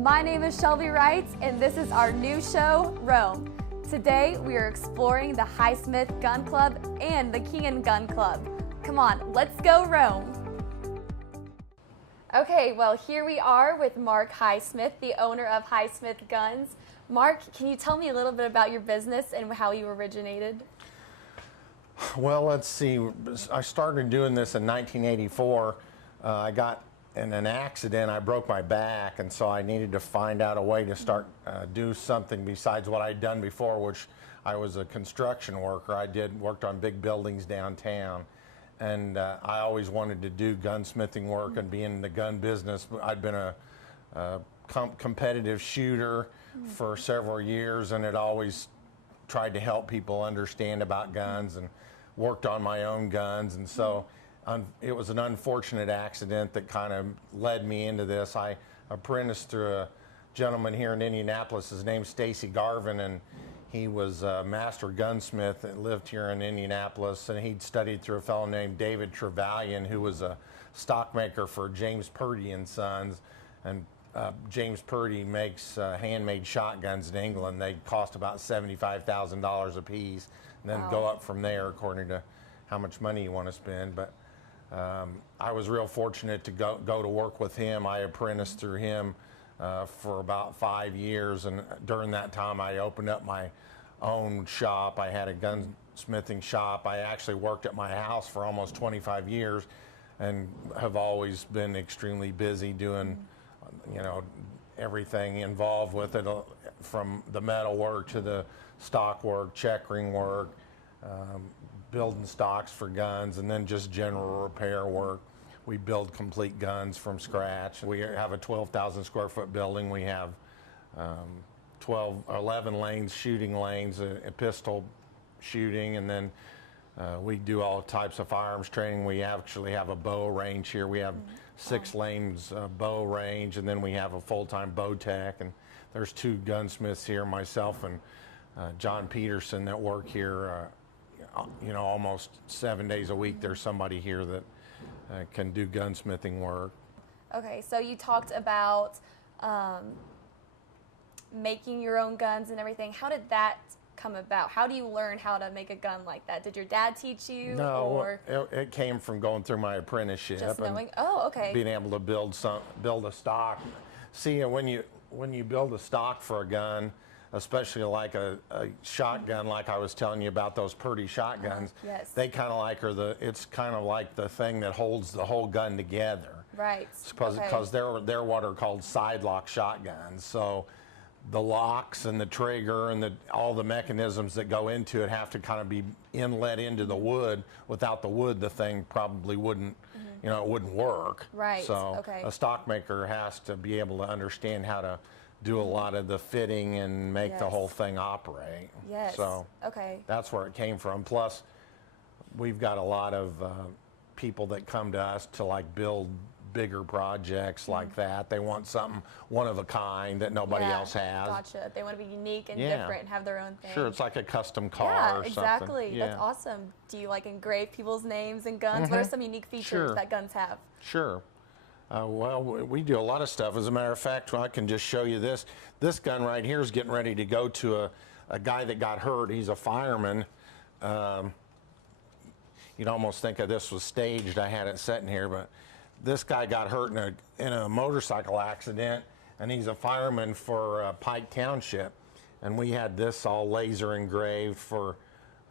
My name is Shelby Wright, and this is our new show, Rome. Today, we are exploring the Highsmith Gun Club and the Kean Gun Club. Come on, let's go Rome. Okay, well, here we are with Mark Highsmith, the owner of Highsmith Guns. Mark, can you tell me a little bit about your business and how you originated? Well, let's see. I started doing this in 1984. I got in an accident. I broke my back, and so I needed to find out a way to start do something besides what I'd done before, which I was a construction worker. I worked on big buildings downtown, and I always wanted to do gunsmithing work and be in the gun business. I'd been a competitive shooter for several years, and had always tried to help people understand about guns and worked on my own guns. And so it was an unfortunate accident that kind of led me into this. I apprenticed through a gentleman here in Indianapolis. His name's Stacy Garvin, and he was a master gunsmith that lived here in Indianapolis, and he'd studied through a fellow named David Trevelyan, who was a stockmaker for James Purdy and Sons. And James Purdy makes handmade shotguns in England. They cost about $75,000 a piece, and then go up from there according to how much money you want to spend. But I was real fortunate to go to work with him. I apprenticed through him for about 5 years, and during that time I opened up my own shop. I had a gunsmithing shop. I actually worked at my house for almost 25 years and have always been extremely busy doing everything involved with it, from the metal work to the stock work, checkering work, building stocks for guns, and then just general repair work. We build complete guns from scratch. We have a 12,000 square foot building. We have 11 lanes, shooting lanes, a pistol shooting, and then we do all types of firearms training. We actually have a bow range here. We have 6 lanes bow range, and then we have a full-time bow tech. And there's 2 gunsmiths here, myself and John Peterson, that work here. Almost 7 days a week. There's somebody here that can do gunsmithing work. Okay, so you talked about making your own guns and everything. How did that come about? How do you learn how to make a gun like that? Did your dad teach you? No, or it came from going through my apprenticeship. just knowing? And being able to build a stock. See, when you build a stock for a gun, especially like a shotgun, like I was telling you about those Purdy shotguns, yes. They kind of it's kind of like the thing that holds the whole gun together. Right. Because they're what are called side lock shotguns. So the locks and the trigger and all the mechanisms that go into it have to kind of be inlet into the wood. Without the wood, the thing probably wouldn't, it wouldn't work. Right. So a stockmaker has to be able to understand how to do a lot of the fitting and make the whole thing operate. Yes. So that's where it came from. Plus, we've got a lot of people that come to us to build bigger projects like that. They want something one of a kind that nobody else has. Gotcha. They want to be unique and different and have their own thing. Sure, it's like a custom car or exactly. something. That's awesome. Do you engrave people's names and guns? What are some unique features that guns have? Sure. Well, we do a lot of stuff. As a matter of fact, I can just show you this. This gun right here is getting ready to go to a guy that got hurt. He's a fireman. You'd almost think of this was staged. I had it sitting here, but this guy got hurt in a motorcycle accident, and he's a fireman for Pike Township. And we had this all laser engraved for,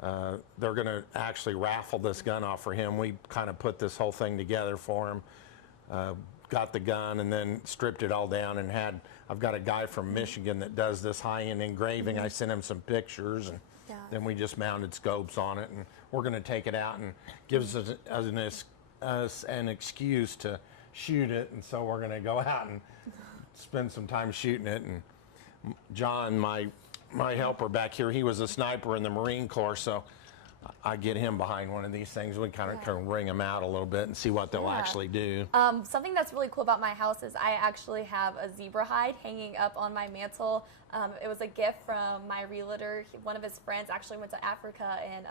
they're going to actually raffle this gun off for him. We kind of put this whole thing together for him. Got the gun and then stripped it all down, and I've got a guy from Michigan that does this high-end engraving. I sent him some pictures, and then we just mounted scopes on it, and we're going to take it out, and gives us an excuse to shoot it. And so we're going to go out and spend some time shooting it. And John, my helper back here, he was a sniper in the Marine Corps, so I get him behind one of these things. We kind of ring them out a little bit and see what they'll actually do. Something that's really cool about my house is I actually have a zebra hide hanging up on my mantle. It was a gift from my realtor. One of his friends actually went to Africa and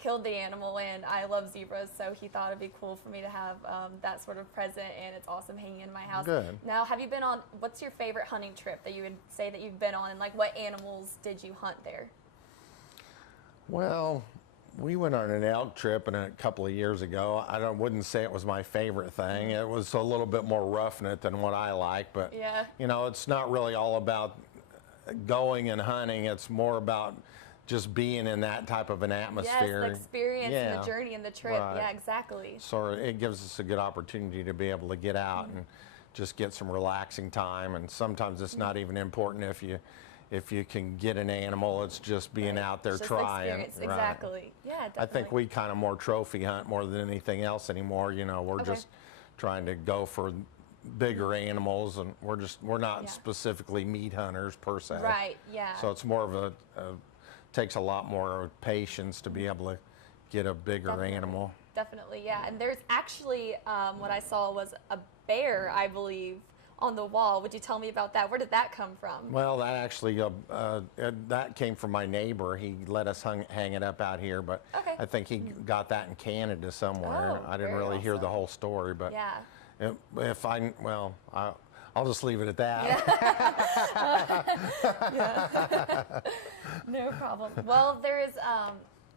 killed the animal, and I love zebras, so he thought it'd be cool for me to have that sort of present, and it's awesome hanging in my house. Good. Now, have you been on, what's your favorite hunting trip that you would say that you've been on, and like what animals did you hunt there? Well, we went on an elk trip a couple of years ago. Wouldn't say it was my favorite thing. It was a little bit more roughing it than what I like, but Yeah. you know, it's not really all about going and hunting. It's more about just being in that type of an atmosphere. Yes, the experience and Yeah. the journey and the trip. Right. Yeah, exactly. So it gives us a good opportunity to be able to get out and just get some relaxing time. And sometimes it's not even important if you can get an animal. It's just being out there It's just trying. experience. Right. Exactly. Yeah, definitely. I think we kind of more trophy hunt more than anything else anymore. You know, we're Okay. just trying to go for bigger animals, and we're not Yeah. specifically meat hunters per se. Right, yeah. So it's more of takes a lot more patience to be able to get a bigger Definitely. animal. Definitely, yeah. And there's actually, what I saw was a bear, I believe, on the wall. Would you tell me about that? Where did that come from? Well, that actually that came from my neighbor. He let us hang it up out here, but Okay. I think he got that in Canada somewhere. Oh, I didn't very really hear the awesome. whole story, but Yeah. if I well, I'll just leave it at that. No problem. Well, there is,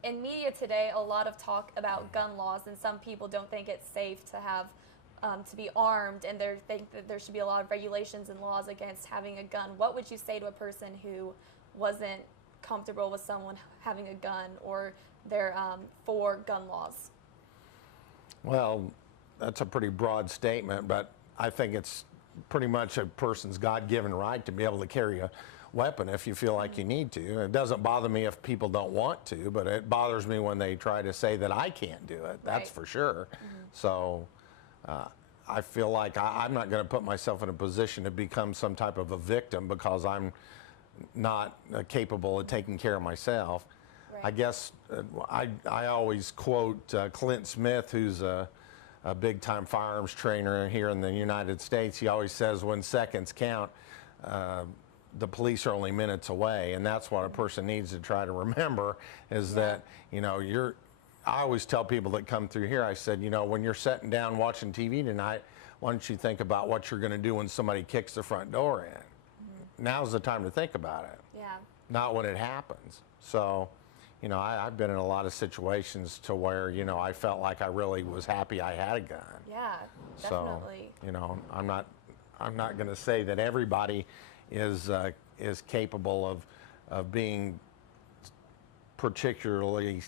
in media today, a lot of talk about gun laws, and some people don't think it's safe to have, to be armed, and they think that there should be a lot of regulations and laws against having a gun. What would you say to a person who wasn't comfortable with someone having a gun, or they're for gun laws? Well, that's a pretty broad statement, but I think it's pretty much a person's God-given right to be able to carry a weapon if you feel like you need to. It doesn't bother me if people don't want to, but it bothers me when they try to say that I can't do it. That's Right. for sure. So I feel like I'm not going to put myself in a position to become some type of a victim because I'm not capable of taking care of myself. Right. I guess I always quote Clint Smith, who's a big-time firearms trainer here in the United States. He always says, when seconds count, the police are only minutes away, and that's what a person needs to try to remember is that, you know, I always tell people that come through here, I said, you know, when you're sitting down watching TV tonight, why don't you think about what you're going to do when somebody kicks the front door in? Now's the time to think about it, Yeah. not when it happens. So, you know, I've been in a lot of situations to where, you know, I felt like I really was happy I had a gun. Yeah, definitely. So, you know, I'm not going to say that everybody is capable of being particularly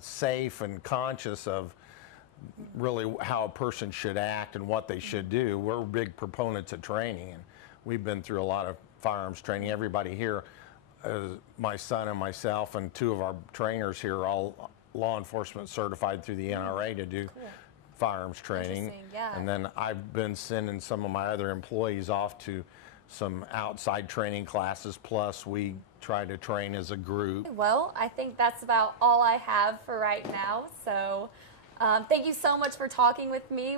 safe and conscious of really how a person should act and what they should do. We're big proponents of training, and we've been through a lot of firearms training. Everybody here, my son and myself and two of our trainers here are all law enforcement certified through the NRA to do firearms training. Interesting, yeah. And then I've been sending some of my other employees off to some outside training classes, plus we try to train as a group. Well, I think that's about all I have for right now. So thank you so much for talking with me.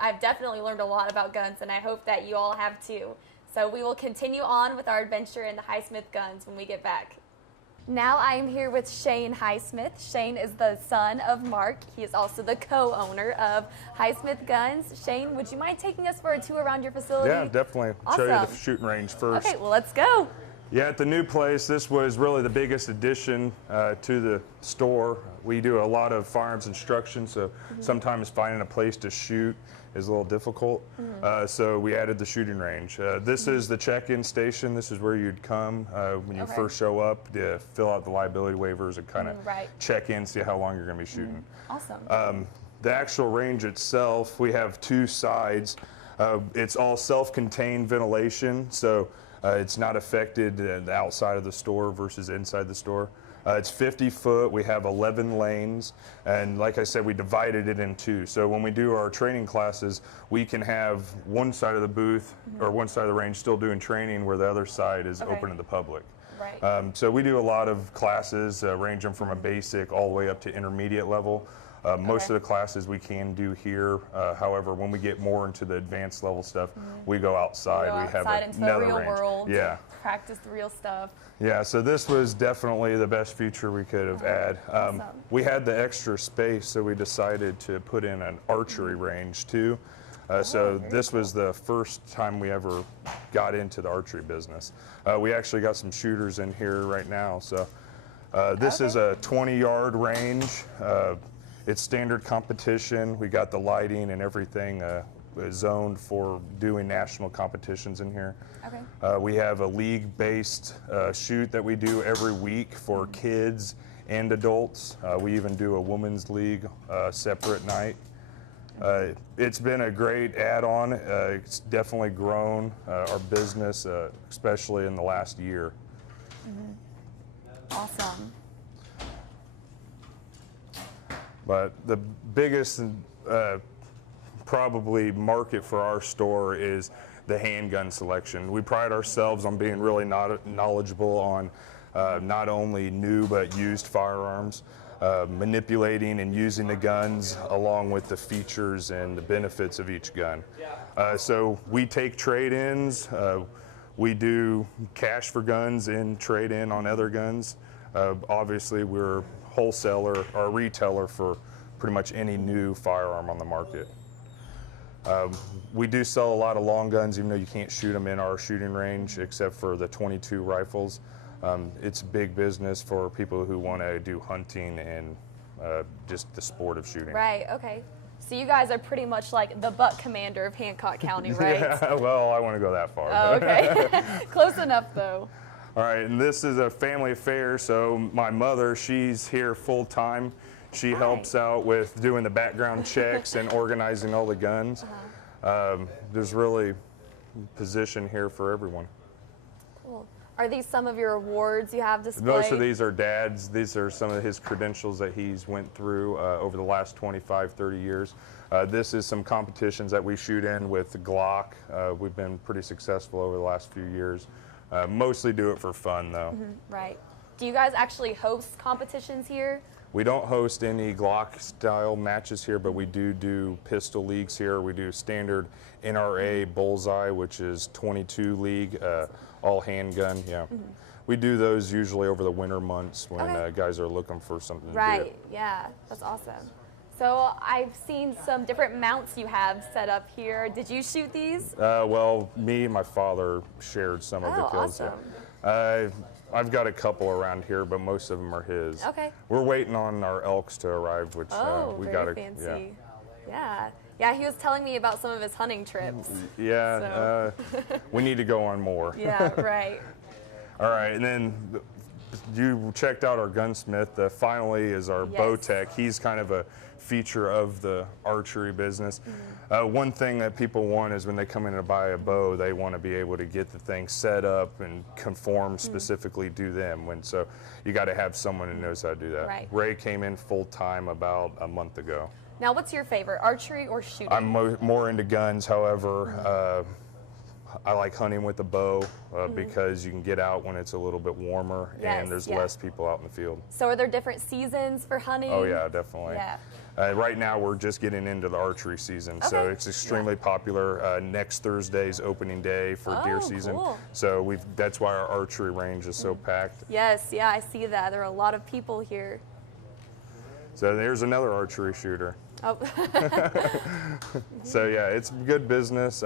I've definitely learned a lot about guns, and I hope that you all have too. So we will continue on with our adventure in the Highsmith guns when we get back. Now I am here with Shane Highsmith. Shane is the son of Mark. He is also the co-owner of Highsmith Guns. Shane, would you mind taking us for a tour around your facility? Yeah, definitely. Show you the Awesome. shooting range first. Okay, well, let's go. Yeah, at the new place, this was really the biggest addition to the store. We do a lot of firearms instruction, so sometimes finding a place to shoot is a little difficult. So we added the shooting range. This is the check-in station. This is where you'd come when you first show up to fill out the liability waivers and kind of check in, see how long you're going to be shooting. Awesome. The actual range itself, we have two sides. It's all self-contained ventilation, so it's not affected the outside of the store versus inside the store. It's 50 foot, we have 11 lanes, and like I said, we divided it in two. So when we do our training classes, we can have one side of the booth or one side of the range still doing training where the other side is open to the public. Right. So we do a lot of classes ranging from a basic all the way up to intermediate level. Most of the classes we can do here. However, when we get more into the advanced level stuff, we go outside. Go We have outside into the another real range. world. Yeah. Practice the real stuff. Yeah, so this was definitely the best feature we could have had. Awesome. We had the extra space, so we decided to put in an archery range too. So this was the first time we ever got into the archery business. We actually got some shooters in here right now. So this is a 20-yard range. It's standard competition. We got the lighting and everything zoned for doing national competitions in here. Okay. We have a league-based shoot that we do every week for kids and adults. We even do a women's league separate night. It's been a great add-on. It's definitely grown our business, especially in the last year. Awesome. But the biggest probably market for our store is the handgun selection. We pride ourselves on being really knowledgeable on not only new but used firearms, manipulating and using the guns along with the features and the benefits of each gun. So we take trade-ins, we do cash for guns and trade-in on other guns. Obviously we're wholesaler or retailer for pretty much any new firearm on the market. We do sell a lot of long guns, even though you can't shoot them in our shooting range, except for the 22 rifles. It's big business for people who want to do hunting and just the sport of shooting. Right, okay. So you guys are pretty much like the buck commander of Hancock County, right? Yeah, well, I want to go that far. Oh, okay. Close enough, though. All right, and this is a family affair, so my mother, she's here full time. She helps out with doing the background checks and organizing all the guns. There's really position here for everyone. Cool. Are these some of your awards you have displayed? Most of these are Dad's. These are some of his credentials that he's went through over the last 25, 30 years. This is some competitions that we shoot in with Glock. We've been pretty successful over the last few years. Mostly do it for fun, though. Right. Do you guys actually host competitions here? We don't host any Glock-style matches here, but we do pistol leagues here. We do standard NRA Bullseye, which is 22 league, all handgun. Yeah, we do those usually over the winter months when guys are looking for something to do. Right. Yeah, that's awesome. So I've seen some different mounts you have set up here. Did you shoot these? Well, me and my father shared some of the kills. Awesome. Yeah. I've got a couple around here, but most of them are his. Okay. We're waiting on our elks to arrive, which we got to. Fancy. Yeah. Yeah, he was telling me about some of his hunting trips. Yeah, we need to go on more. Yeah, right. All right, and then you checked out our gunsmith. Finally is our bow tech. He's kind of a feature of the archery business. One thing that people want is when they come in to buy a bow, they want to be able to get the thing set up and conform specifically to them. So you got to have someone who knows how to do that. Right. Ray came in full time about a month ago. Now, what's your favorite, archery or shooting? I'm more into guns, however. I like hunting with a bow because you can get out when it's a little bit warmer and there's less people out in the field. So are there different seasons for hunting? Oh yeah, definitely. Yeah. Right now we're just getting into the archery season, so it's extremely popular. Next Thursday's opening day for deer season. Cool. So that's why our archery range is so packed. Yes, yeah, I see that. There are a lot of people here. So there's another archery shooter. Oh. So yeah, it's good business.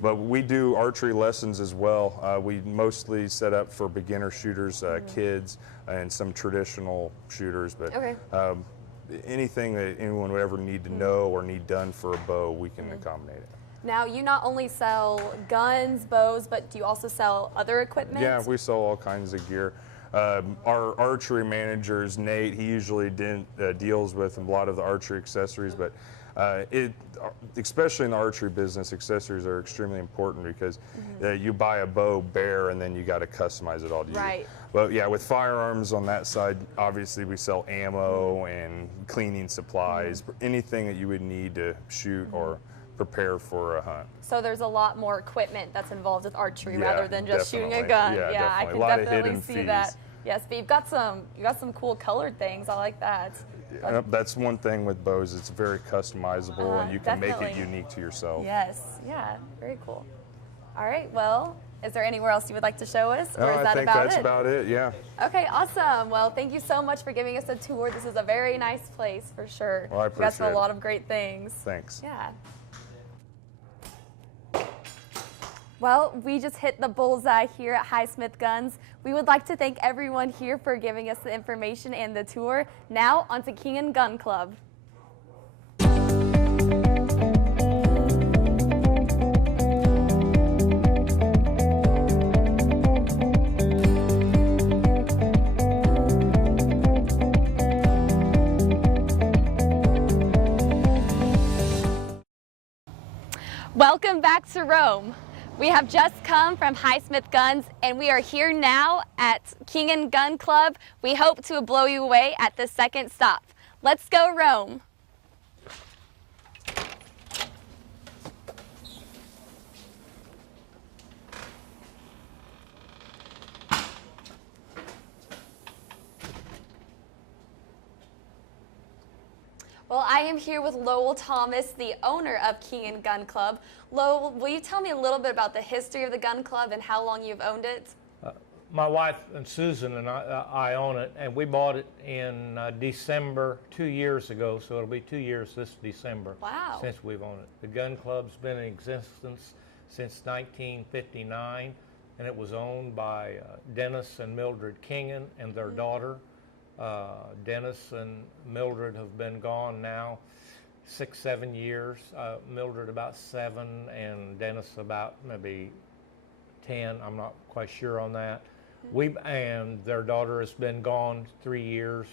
But we do archery lessons as well. We mostly set up for beginner shooters, kids, and some traditional shooters. But anything that anyone would ever need to know or need done for a bow, we can accommodate it. Now, you not only sell guns, bows, but do you also sell other equipment? Yeah, we sell all kinds of gear. Our archery managers, Nate, he usually deals with a lot of the archery accessories, but especially in the archery business, accessories are extremely important because you buy a bow bare and then you got to customize it all to you. Right. But yeah, with firearms on that side, obviously we sell ammo and cleaning supplies, anything that you would need to shoot or prepare for a hunt. So there's a lot more equipment that's involved with archery rather than just shooting a definitely. gun. Yeah, I definitely. can A lot of definitely hidden see fees. that. Yes, but you got some cool colored things. I like that. That's one thing with bows. It's very customizable, and you can make it Definitely. unique to yourself. Yes, yeah, very cool. All right, well, is there anywhere else you would like to show us, or is I that think about that's it? about it. Yeah. Okay, awesome. Well, thank you so much for giving us a tour. This is a very nice place for sure. Well, I You guys have appreciate a lot it. of great things. Thanks. Yeah. Well, we just hit the bullseye here at Highsmith Guns. We would like to thank everyone here for giving us the information and the tour. Now, on to King & Gun Club. Welcome back to Rome. We have just come from Highsmith Guns, and we are here now at King & Gun Club. We hope to blow you away at the second stop. Let's go Rome. Well, I am here with Lowell Thomas, the owner of King & Gun Club. Lowell, will you tell me a little bit about the history of the gun club and how long you've owned it? My wife and Susan and I own it, and we bought it in December 2 years ago, so it'll be 2 years this December. Wow. Since we've owned it. The gun club's been in existence since 1959, and it was owned by Dennis and Mildred Kingen and their daughter. Dennis and Mildred have been gone now 6, 7 years. Mildred about 7, and Dennis about maybe 10. I'm not quite sure on that. And their daughter has been gone 3 years,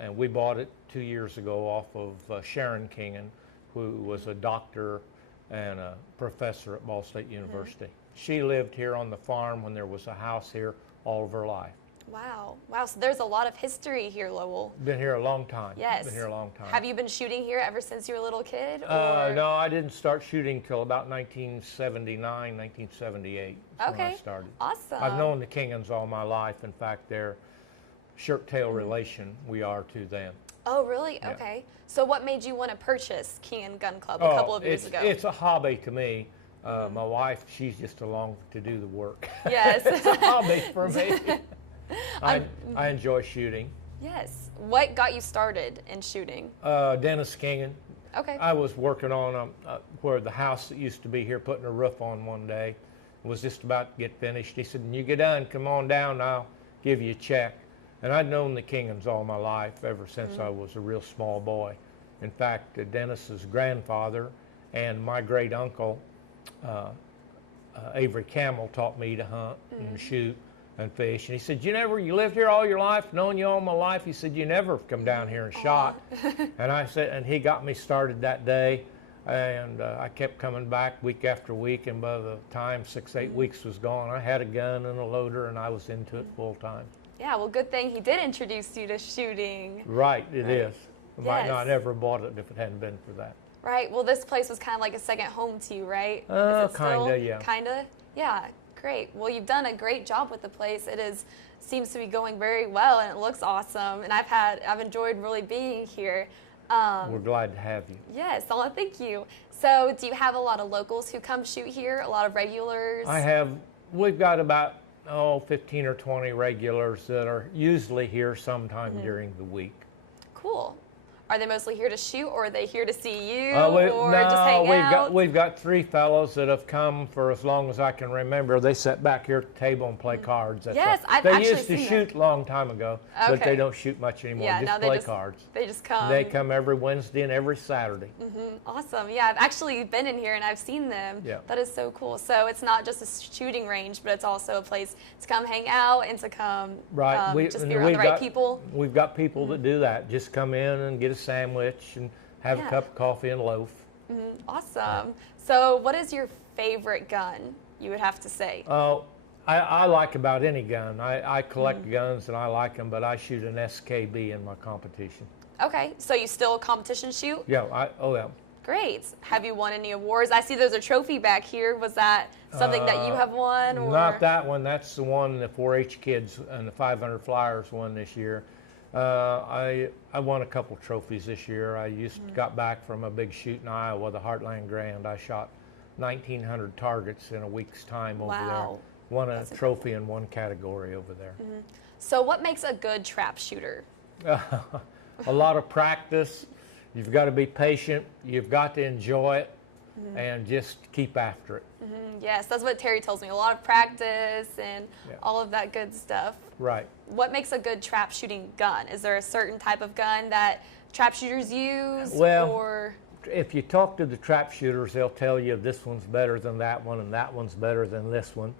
and we bought it 2 years ago off of Sharon Kingen, who was a doctor and a professor at Ball State University. She lived here on the farm when there was a house here all of her life. Wow. Wow, so there's a lot of history here, Lowell. Been here a long time. Yes. Been here a long time. Have you been shooting here ever since you were a little kid? Or? No, I didn't start shooting till about 1979, 1978 is when I Okay. started. Awesome. I've known the Kingens all my life. In fact, they're shirt-tail relation we are to them. Oh, really? Yeah. Okay. So what made you want to purchase King & Gun Club a couple of years ago? It's a hobby to me. My wife, she's just along to do the work. Yes. It's a hobby for me. I enjoy shooting. Yes. What got you started in shooting? Dennis Kingen. Okay. I was working on where the house that used to be here, putting a roof on one day. It was just about to get finished. He said, when you get done, come on down, I'll give you a check. And I'd known the Kingens all my life, ever since I was a real small boy. In fact, Dennis's grandfather and my great uncle, Avery Camel, taught me to hunt and shoot and fish. And he said, you lived here all your life, known you all my life. He said, you never come down here and shot. And I said, and he got me started that day. And I kept coming back week after week. And by the time 6, 8 weeks was gone, I had a gun and a loader, and I was into it full time. Yeah, well, good thing he did introduce you to shooting. Right, it is. I might not Yes. have ever bought it if it hadn't been for that. Right. Well, this place was kind of like a second home to you, right? Kinda, yeah. Kinda? Yeah. Great. Well, you've done a great job with the place. Seems to be going very well, and it looks awesome. And I've enjoyed really being here. We're glad to have you. Yes. Oh, thank you. So, do you have a lot of locals who come shoot here? A lot of regulars? We've got about 15 or 20 regulars that are usually here sometime during the week. Cool. Are they mostly here to shoot, or are they here to see you, or just hang out? We've got 3 fellows that have come for as long as I can remember. They sat back here at the table and play cards. That's Yes, all. I've they actually used to seen shoot a long time ago, but Okay. they don't shoot much anymore. Yeah, just now play cards. They just come. They come every Wednesday and every Saturday. Awesome. Yeah, I've actually been in here and I've seen them. Yeah. That is so cool. So it's not just a shooting range, but it's also a place to come hang out and to come Right. just be around the right people. We've got people that do that. Just come in and get a sandwich and have Yeah. a cup of coffee and loaf. Awesome. So what is your favorite gun, you would have to say? I like about any gun. I collect guns and I like them, but I shoot an SKB in my competition. Okay, so you still competition shoot? Yeah, yeah. Great. Have you won any awards? I see there's a trophy back here. Was that something that you have won? Or? Not that one. That's the one the 4-H kids and the 500 Flyers won this year. I won a couple trophies this year. I got back from a big shoot in Iowa, the Heartland Grand. I shot 1,900 targets in a week's time over there. Wow. Won a trophy in one category over there. So what makes a good trap shooter? A lot of practice. You've got to be patient. You've got to enjoy it, and just keep after it. Yes, that's what Terry tells me. A lot of practice and all of that good stuff. Right. What makes a good trap shooting gun? Is there a certain type of gun that trap shooters use? Well, or if you talk to the trap shooters, they'll tell you this one's better than that one, and that one's better than this one.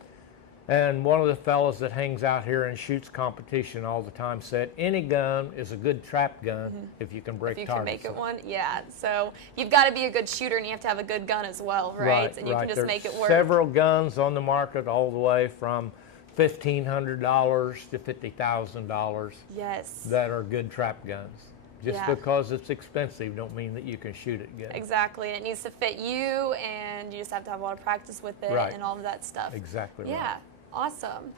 And one of the fellows that hangs out here and shoots competition all the time said, any gun is a good trap gun if you can break if you targets. can make it one? Yeah. So you've got to be a good shooter and you have to have a good gun as well, right? And you can just There's make it work. several guns on the market all the way from $1,500 to $50,000 Yes. that are good trap guns. Just Yeah. because it's expensive don't mean that you can shoot it good. Exactly. And it needs to fit you and you just have to have a lot of practice with it Right. and all of that stuff. Exactly Yeah. right. Awesome.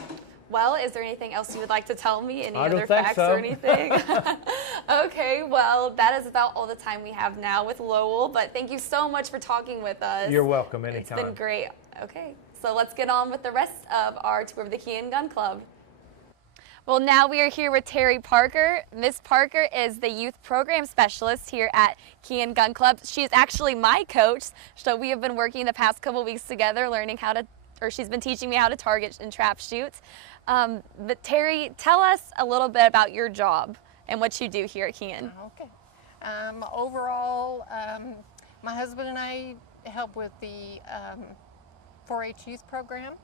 Well, is there anything else you would like to tell me? Any I don't other think facts so. or anything? Okay, well, that is about all the time we have now with Lowell, but thank you so much for talking with us. You're welcome It's anytime. been great. Okay, so let's get on with the rest of our tour of the Kean Gun Club. Well, now we are here with Terry Parker. Miss Parker is the youth program specialist here at Kean Gun Club. She is actually my coach, so we have been working the past couple weeks together learning how to, or she's been teaching me how to target and trap shoot. But Terry, tell us a little bit about your job and what you do here at Kean. Okay. Overall, my husband and I help with the 4-H youth program.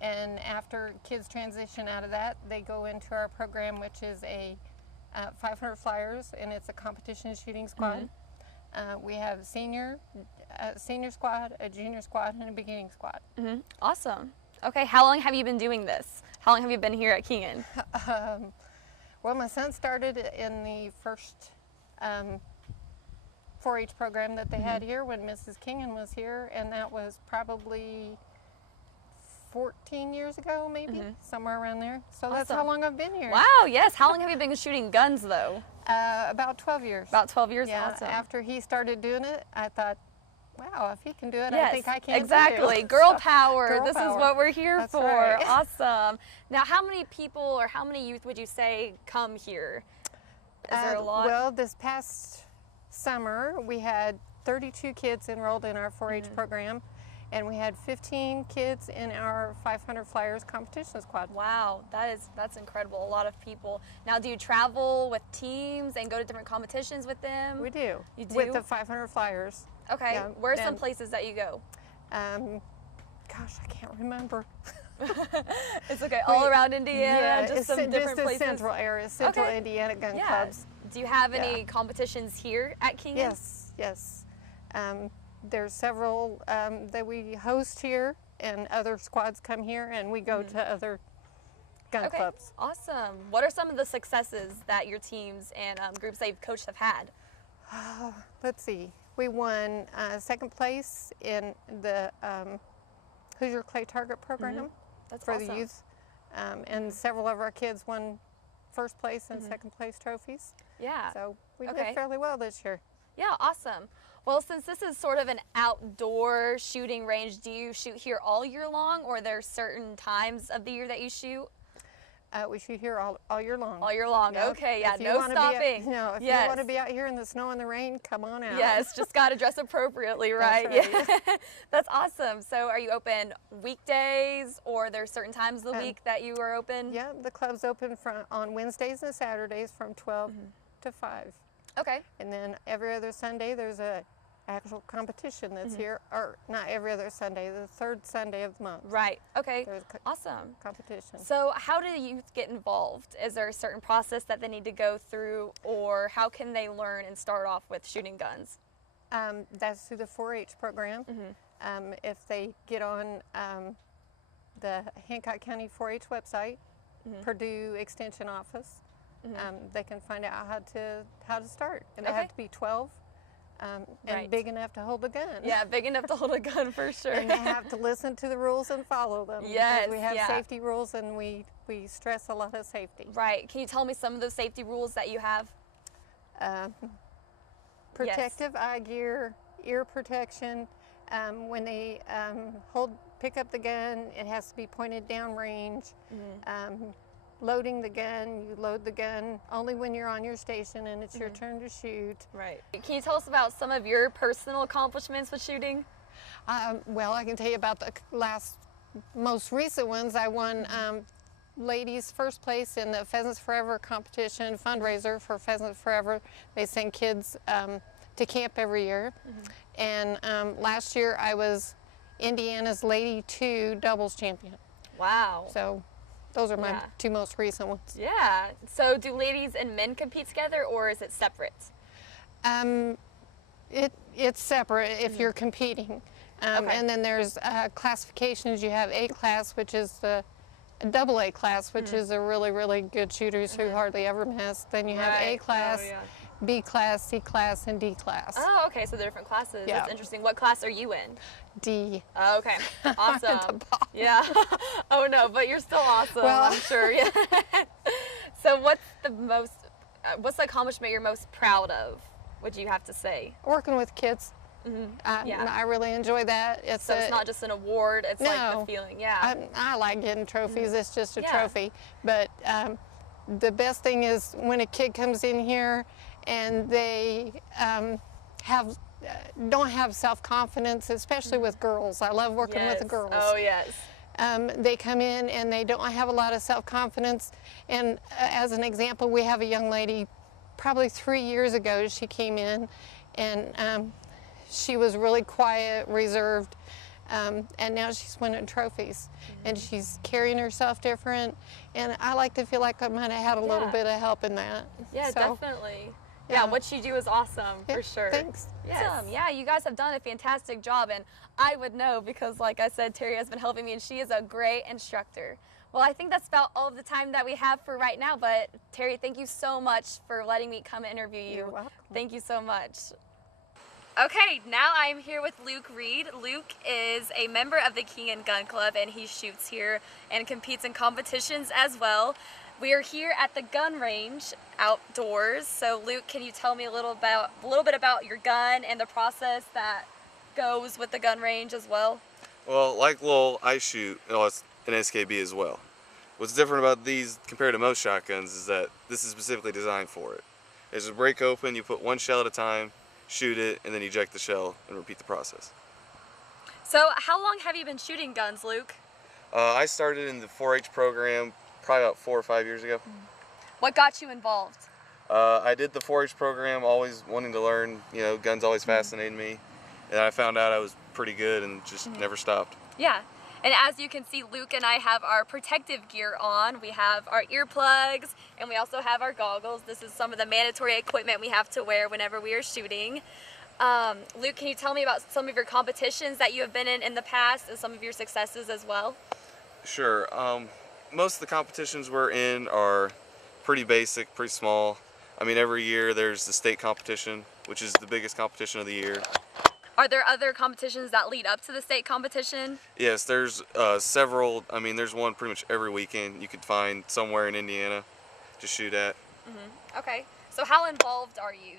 And after kids transition out of that, they go into our program, which is a 500 flyers, and it's a competition shooting squad. We have senior squad, a junior squad, and a beginning squad. Awesome. Okay, how long have you been doing this? How long have you been here at Kean? Well, my son started in the first 4-H program that they had here when Mrs. Kingan was here, and that was probably 14 years ago, maybe, somewhere around there. So that's how Awesome. long I've been here. Wow, yes. How long have you been shooting guns, though? About 12 years. About 12 years? Yeah, Awesome. after he started doing it, I thought, wow, if he can do it, Yes, I think I can exactly. too. Girl So, power. girl This is power. what we're here That's for. right. Awesome. Now, how many people or how many youth would you say come here? Is there a lot? Well, this past summer, we had 32 kids enrolled in our 4-H program, and we had 15 kids in our 500 Flyers competition squad. Wow, that's incredible. A lot of people. Now, do you travel with teams and go to different competitions with them? We do. You do? With the 500 Flyers. Okay. Yeah, Where are some and- places that you go? Gosh, I can't remember. It's okay. All around Indiana, just it's some different the places. central areas, central Okay. Indiana gun Yeah. clubs. Do you have any Yeah. competitions here at Kean? Yes, yes. There's several that we host here, and other squads come here, and we go to other gun Okay. clubs. Awesome. What are some of the successes that your teams and groups that you've coached have had? Let's see. We won second place in the Hoosier Clay Target program That's for awesome. the youth, and several of our kids won first place and second place trophies. Yeah. So we Okay. did fairly well this year. Yeah, awesome. Well, since this is sort of an outdoor shooting range, do you shoot here all year long, or are there certain times of the year that you shoot? We shoot here all year long. All year long. Yeah. Okay, yeah, If you no wanna be out- stopping. no, if Yes. you want to be out here in the snow and the rain, come on out. Yes, just got to dress appropriately, right? right. Yeah. That's awesome. So are you open weekdays, or are there certain times of the week that you are open? Yeah, the club's open on Wednesdays and Saturdays from 12 to 5. Okay. And then every other Sunday there's a actual competition that's here, or not every other Sunday, the third Sunday of the month. Right. Okay. There's Awesome. competition. So how do youth get involved? Is there a certain process that they need to go through, or how can they learn and start off with shooting guns? That's through the 4-H program. If they get on the Hancock County 4-H website, Purdue Extension Office, they can find out how to start. And they Okay. have to be 12 and Right. big enough to hold the gun. Yeah, big enough to hold a gun for sure. And they have to listen to the rules and follow them. Yes, Because we have yeah. safety rules, and we stress a lot of safety. Right. Can you tell me some of those safety rules that you have? Protective eye gear, ear protection. When they pick up the gun, it has to be pointed down range. Loading the gun, you load the gun only when you're on your station and it's your turn to shoot. Right. Can you tell us about some of your personal accomplishments with shooting? Well, I can tell you about the most recent ones. I won ladies first place in the Pheasants Forever competition fundraiser for Pheasants Forever. They send kids to camp every year. And last year I was Indiana's Lady 2 doubles champion. Wow. So those are my two most recent ones. Yeah. So do ladies and men compete together, or is it separate? It's separate if you're competing. And then there's classifications. You have A class, which is the double A class, which is the really, really good shooters who hardly ever miss. Then you have A class, B class, C class, and D class. Oh, okay. So they're different classes. Yeah. That's interesting. What class are you in? D. Oh, okay. Awesome. At the bottom. Yeah. Oh no, but you're still awesome. Well, I'm sure. Yeah. So what's the accomplishment you're most proud of? Would you have to say? Working with kids. I really enjoy that. So it's not just an award, it's like the feeling, I like getting trophies. It's just a trophy. But the best thing is when a kid comes in here and they don't have self-confidence, especially with girls. I love working with the girls. Oh, yes. They come in and they don't have a lot of self-confidence. And as an example, we have a young lady, probably 3 years ago, she came in and she was really quiet, reserved, and now she's winning trophies. And she's carrying herself different. And I like to feel like I might have had a little bit of help in that. Yeah, definitely. Yeah, what you do is awesome, for sure. Thanks. Yes. Awesome. Yeah, you guys have done a fantastic job, and I would know because, like I said, Terry has been helping me, and she is a great instructor. Well, I think that's about all of the time that we have for right now, but Terry, thank you so much for letting me come interview you. You're welcome. Thank you so much. Okay, now I'm here with Luke Reed. Luke is a member of the King & Gun Club, and he shoots here and competes in competitions as well. We are here at the gun range outdoors. So Luke, can you tell me a little bit about your gun and the process that goes with the gun range as well? Well, like Lowell, I shoot an SKB as well. What's different about these compared to most shotguns is that this is specifically designed for it. There's a break open, you put one shell at a time, shoot it, and then eject the shell and repeat the process. So how long have you been shooting guns, Luke? I started in the 4-H program probably about 4 or 5 years ago. What got you involved? I did the 4-H program, always wanting to learn, guns always fascinated me. And I found out I was pretty good and just never stopped. Yeah. And as you can see, Luke and I have our protective gear on. We have our earplugs, and we also have our goggles. This is some of the mandatory equipment we have to wear whenever we are shooting. Luke, can you tell me about some of your competitions that you have been in the past and some of your successes as well? Sure. Most of the competitions we're in are pretty basic, pretty small. I mean, every year there's the state competition, which is the biggest competition of the year. Are there other competitions that lead up to the state competition? Yes, there's several. I mean, there's one pretty much every weekend you could find somewhere in Indiana to shoot at. Okay. So how involved are you?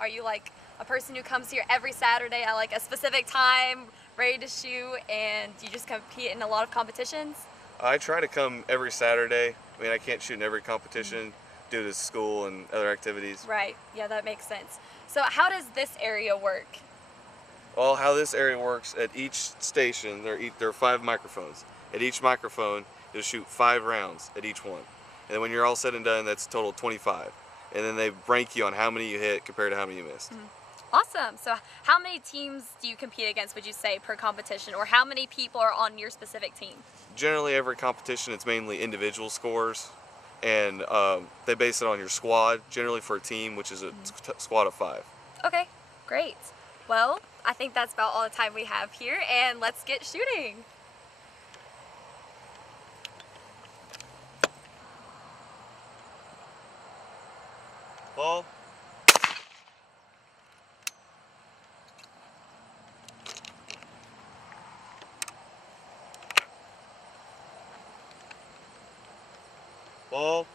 Are you like a person who comes here every Saturday at like a specific time, ready to shoot, and you just compete in a lot of competitions? I try to come every Saturday. I mean, I can't shoot in every competition due to school and other activities. Right. Yeah, that makes sense. So how does this area work? Well, how this area works, at each station, there are 5 microphones. At each microphone, you'll shoot 5 rounds at each one. And then when you're all said and done, that's a total of 25. And then they rank you on how many you hit compared to how many you missed. Awesome. So how many teams do you compete against, would you say, per competition? Or how many people are on your specific team? Generally, every competition, it's mainly individual scores. And they base it on your squad, generally for a team, which is a squad of 5. Okay, great. Well, I think that's about all the time we have here, and let's get shooting. Ball. Ball.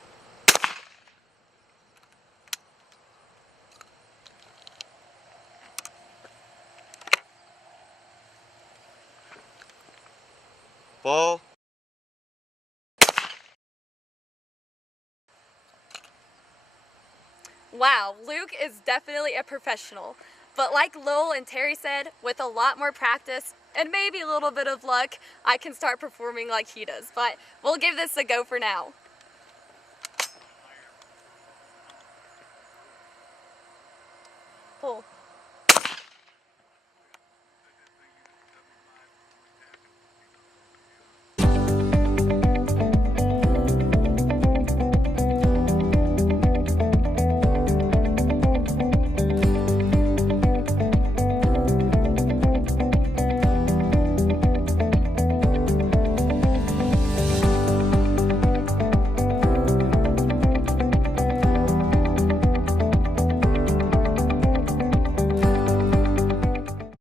Ball. Wow, Luke is definitely a professional. But like Lowell and Terry said, with a lot more practice and maybe a little bit of luck, I can start performing like he does. But we'll give this a go for now.